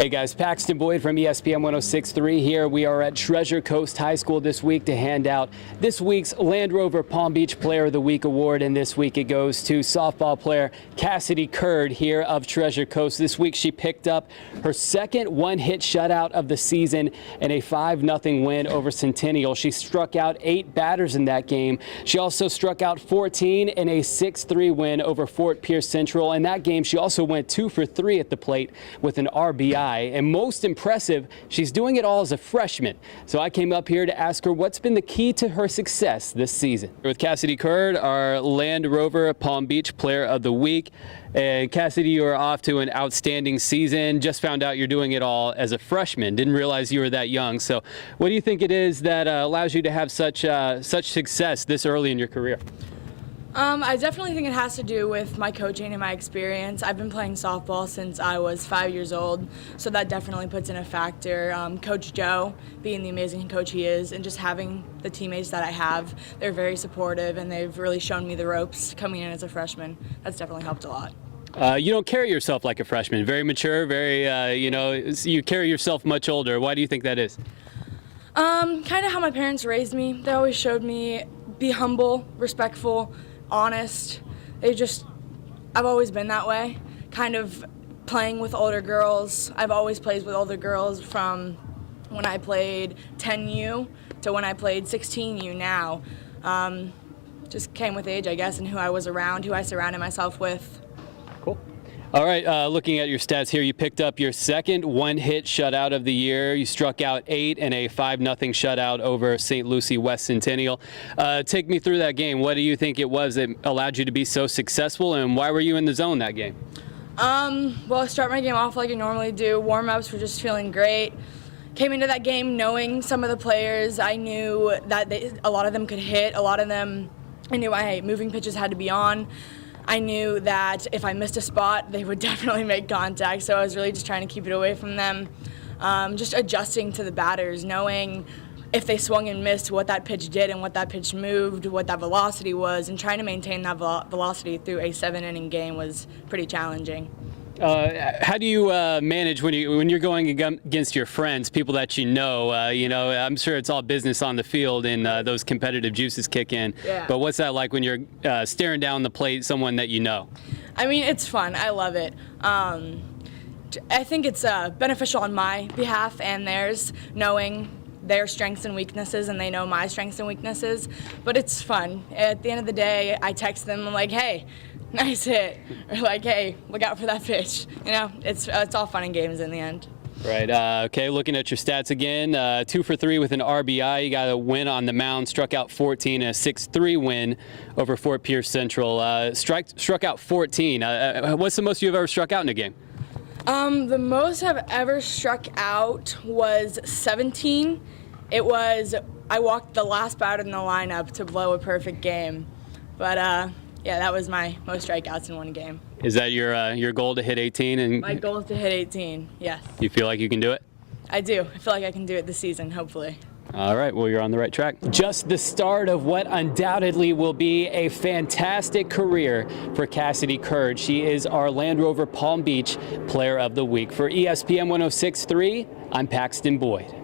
Hey guys, Paxton Boyd from ESPN 106.3 here. We are at Treasure Coast High School this week to hand out this week's Land Rover Palm Beach Player of the Week award, and this week it goes to softball player Cassidy Curd here of Treasure Coast. This week she picked up her second one-hit shutout of the season in a 5-0 win over Centennial. She struck out 8 batters in that game. She also struck out 14 in a 6-3 win over Fort Pierce Central. In that game, she also went 2 for 3 at the plate with an RBI. And most impressive, she's doing it all as a freshman. So I came up here to ask her what's been the key to her success this season. With Cassidy Curd, our Land Rover Palm Beach Player of the Week. And Cassidy, you are off to an outstanding season. Just found out you're doing it all as a freshman. Didn't realize you were that young. So what do you think it is that allows you to have such success this early in your career? I definitely think it has to do with my coaching and my experience. I've been playing softball since I was 5 years old, so that definitely puts in a factor. Coach Joe, being the amazing coach he is, and just having the teammates that I have, they're very supportive and they've really shown me the ropes coming in as a freshman. That's definitely helped a lot. You don't carry yourself like a freshman. Very mature, very, you carry yourself much older. Why do you think that is? Kind of how my parents raised me. They always showed me be humble, respectful, honest. I've always been that way. Kind of playing with older girls. I've always played with older girls from when I played 10U to when I played 16U now. Just came with age, I guess, and who I was around, who I surrounded myself with. Cool. All right, looking at your stats here, you picked up your second one-hit shutout of the year. You struck out 8 in a 5-0 shutout over St. Lucie West Centennial. Take me through that game. What do you think it was that allowed you to be so successful, and why were you in the zone that game? Well, I start my game off like I normally do. Warm-ups were just feeling great. Came into that game knowing some of the players. I knew that a lot of them could hit. A lot of them, I knew moving pitches had to be on. I knew that if I missed a spot, they would definitely make contact, so I was really just trying to keep it away from them. Just adjusting to the batters, knowing if they swung and missed, what that pitch did and what that pitch moved, what that velocity was, and trying to maintain that velocity through a 7-inning game was pretty challenging. How do you manage when you're going against your friends, people that you know? I'm sure it's all business on the field and those competitive juices kick in. Yeah. But what's that like when you're staring down the plate someone that you know? I mean, it's fun. I love it. I think it's beneficial on my behalf and theirs, knowing their strengths and weaknesses, and they know my strengths and weaknesses. But it's fun. At the end of the day, I text them. I'm like, hey, nice hit, or like, hey, look out for that pitch. It's all fun and games in the end. Right. Okay, looking at your stats again, 2 for 3 with an RBI. You got a win on the mound, struck out 14 in a 6-3 win over Fort Pierce Central. Struck out 14. What's the most you've ever struck out in a game? The most I've ever struck out was 17. I walked the last batter in the lineup to blow a perfect game. But yeah, that was my most strikeouts in one game. Is that your goal to hit 18? My goal is to hit 18, yes. You feel like you can do it? I do. I feel like I can do it this season, hopefully. All right, well, you're on the right track. Just the start of what undoubtedly will be a fantastic career for Cassidy Curd. She is our Land Rover Palm Beach Player of the Week. For ESPN 106.3, I'm Paxton Boyd.